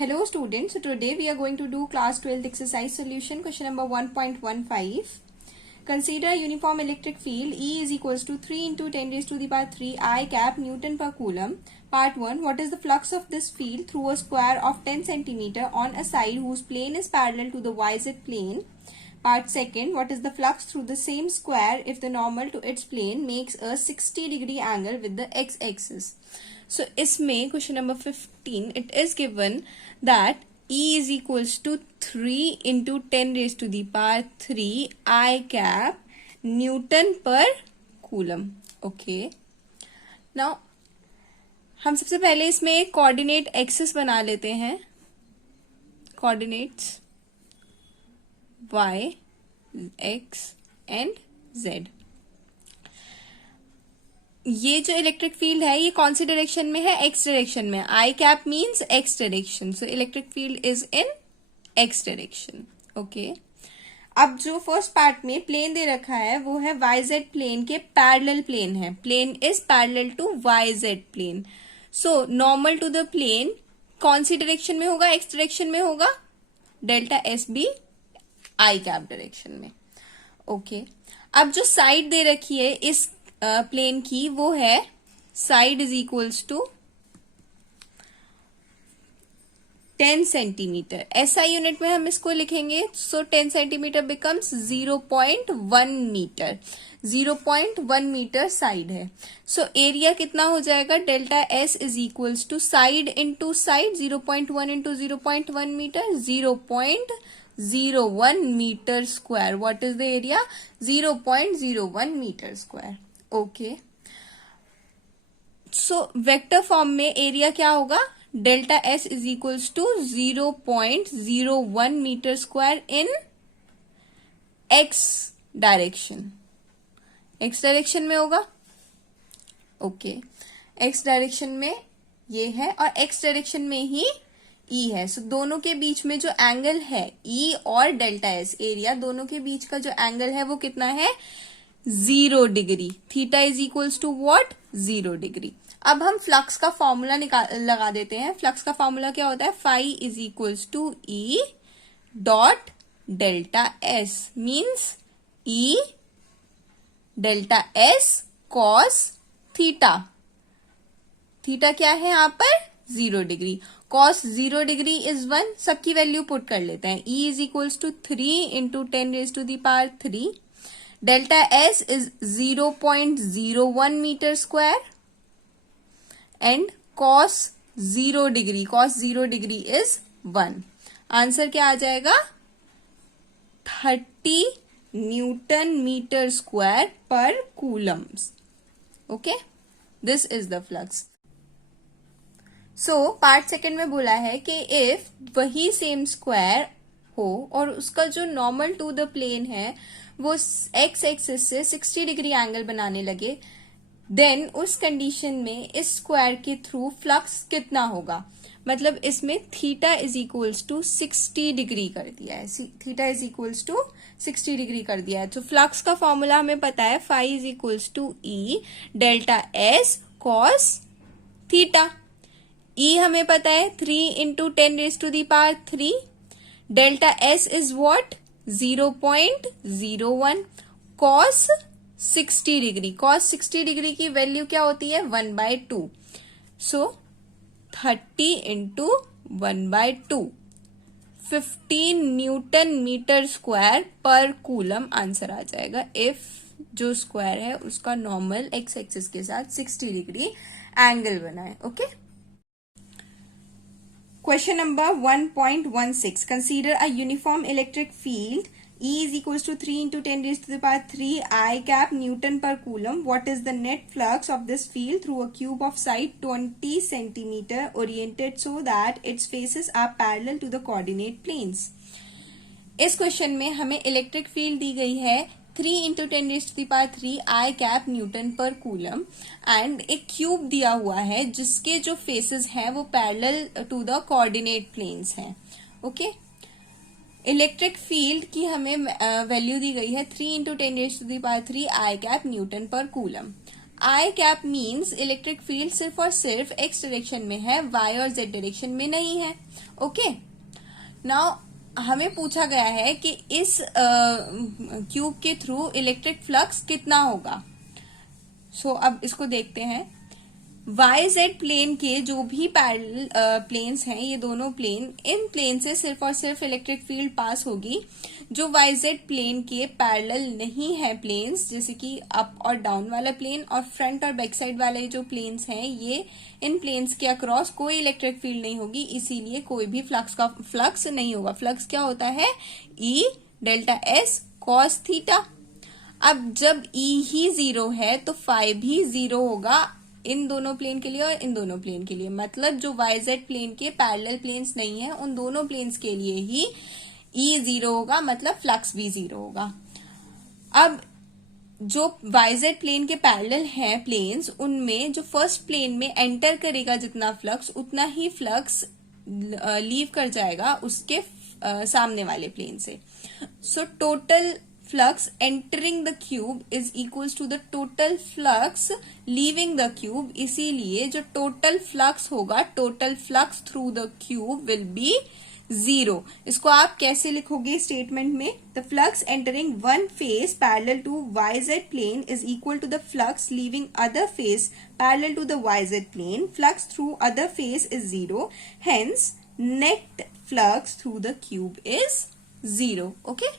Hello students, so today we are going to do class 12th exercise solution question number 1.15. Consider a uniform electric field E is equals to 3 into 10 raised to the power 3 I cap Newton per coulomb. Part 1. What is the flux of this field through a square of 10 centimeter on a side whose plane is parallel to the YZ plane? Part 2. What is the flux through the same square if the normal to its plane makes a 60 degree angle with the x-axis? So, इसमें question number 15 it is given that E is equals to 3 into 10 raised to the power 3 I cap Newton per coulomb. Okay. Now, हम सबसे पहले इसमें एक coordinate axis बना लेते हैं. Coordinates y, x and z. ये जो इलेक्ट्रिक फील्ड है ये कौन सी डायरेक्शन में है? एक्स डायरेक्शन में. I cap means x direction, so electric field is in x direction. Okay. अब जो फर्स्ट पार्ट में प्लेन दे रखा है वो है YZ प्लेन के पैरेलल प्लेन है. Plane is parallel to YZ plane. So normal to the plane कौन सी डायरेक्शन में होगा? एक्स डायरेक्शन में होगा. Delta s be i cap direction में. ओके. अब जो साइड दे रखी है इस प्लेन की वो है side is equals to 10 centimetre. SI unit में हम इसको लिखेंगे. So 10 centimetre becomes 0.1 metre. 0.1 metre side है. सो एरिया कितना हो जाएगा? Delta S is equals to side into side 0.1 into 0.1 metre 0.01 metre square. What is the area? 0.01 metre square. Okay. So vector form में area क्या होगा? Delta S is equals to 0.01 metre square in x direction. X direction में होगा. Okay. X direction में ये है और x direction में ही ई है. सो दोनों के बीच में जो एंगल है ई और डेल्टा एस एरिया दोनों के बीच का जो एंगल है वो कितना है? 0 degree. Theta is equals to what? 0 degree. अब हम फ्लक्स का फॉर्मूला लगा देते हैं. फ्लक्स का फॉर्मूला क्या होता है? Phi is equals to E dot delta S means E delta S cos theta. Theta क्या है यहां पर? 0 डिग्री. Cos 0 degree is 1. सबकी वैल्यू पुट कर लेते हैं. E is equals to 3 into 10 raise to the power 3. Delta S is 0.01 metre square and cos 0 degree. Cos 0 degree is 1. Answer क्या आ जाएगा? 30 newton metre square per coulombs. Okay. This is the flux. So part second में बोला है कि if वही same square हो और उसका जो नॉर्मल टू द प्लेन है वो एक्स एक्सिस से 60 डिग्री एंगल बनाने लगे, देन उस कंडीशन में इस स्क्वायर के थ्रू फ्लक्स कितना होगा? मतलब इसमें theta is equals to 60 degree कर दिया है. Theta is equals to 60 degree कर दिया है. तो फ्लक्स का फॉर्मूला हमें पता है. Phi is equals to E delta S cos theta. E हमें पता है 3 into 10 raise to the power 3. Delta S is what? 0.01 cos 60 degree. Cos 60 degree की वैल्यू क्या होती है? 1/2. So 30 into 1/2 15 newton metre square पर कूलम आंसर आ जाएगा. इफ जो स्क्वायर है उसका नॉर्मल एक्स एक्सिस के साथ 60 डिग्री एंगल बना है. Okay. Question number 1.16. Consider a uniform electric field. E is equals to 3 into 10 raised to the power 3 I cap Newton per coulomb. What is the net flux of this field through a cube of side 20 centimeter oriented so that its faces are parallel to the coordinate planes? इस question में हमें electric field दी गई है 3 into 10 raise to the power 3 I cap newton per coulomb and एक cube दिया हुआ है जिसके जो फेसेस हैं वो parallel to the coordinate planes हैं. ओके. इलेक्ट्रिक फील्ड की हमें वैल्यू दी गई है 3 into 10 raise to the power 3 I cap newton per coulomb. I cap means electric field सिर्फ और सिर्फ एक्स डायरेक्शन में है, वाई और जेड डायरेक्शन में नहीं है। ओके, नाउ हमें पूछा गया है कि इस क्यूब के थ्रू इलेक्ट्रिक फ्लक्स कितना होगा। सो अब इसको देखते हैं। वाई जेड प्लेन के जो भी पैरेलल प्लेन्स हैं, ये दोनों प्लेन, इन प्लेन से सिर्फ और सिर्फ इलेक्ट्रिक फील्ड पास होगी। जो वाई जेड प्लेन के पैरेलल नहीं है प्लेन्स, जैसे कि अप और डाउन वाला प्लेन और फ्रंट और बैक साइड वाले जो प्लेन्स हैं, ये इन प्लेन्स के अक्रॉस कोई इलेक्ट्रिक फील्ड नहीं होगी, इसीलिए कोई भी फ्लक्स नहीं होगा। फ्लक्स क्या होता है? ई डेल्टा एस कॉस थीटा। अब जब ई ही जीरो है तो फाई भी जीरो होगा इन दोनों प्लेन के लिए और इन दोनों प्लेन के लिए। मतलब जो वाई जेड प्लेन के पैरेलल प्लेन्स नहीं है, उन दोनों प्लेन्स के लिए ही ई जीरो होगा, मतलब फ्लक्स भी जीरो होगा। अब जो वाई जेड प्लेन के पैरेलल हैं प्लेन्स, उनमें जो फर्स्ट प्लेन में एंटर करेगा जितना फ्लक्स, उतना ही फ्लक्स लीव कर जाएगा उसके सामने वाले प्लेन से। So total flux entering the cube is equals to the total flux leaving the cube। इसीलिए जो total flux होगा, total flux through the cube will be zero। इसको आप कैसे लिखोगे स्टेटमेंट में? The flux entering one face parallel to yz plane is equal to the flux leaving other face parallel to the yz plane। Flux through other face is zero, hence net flux through the cube is zero। Okay?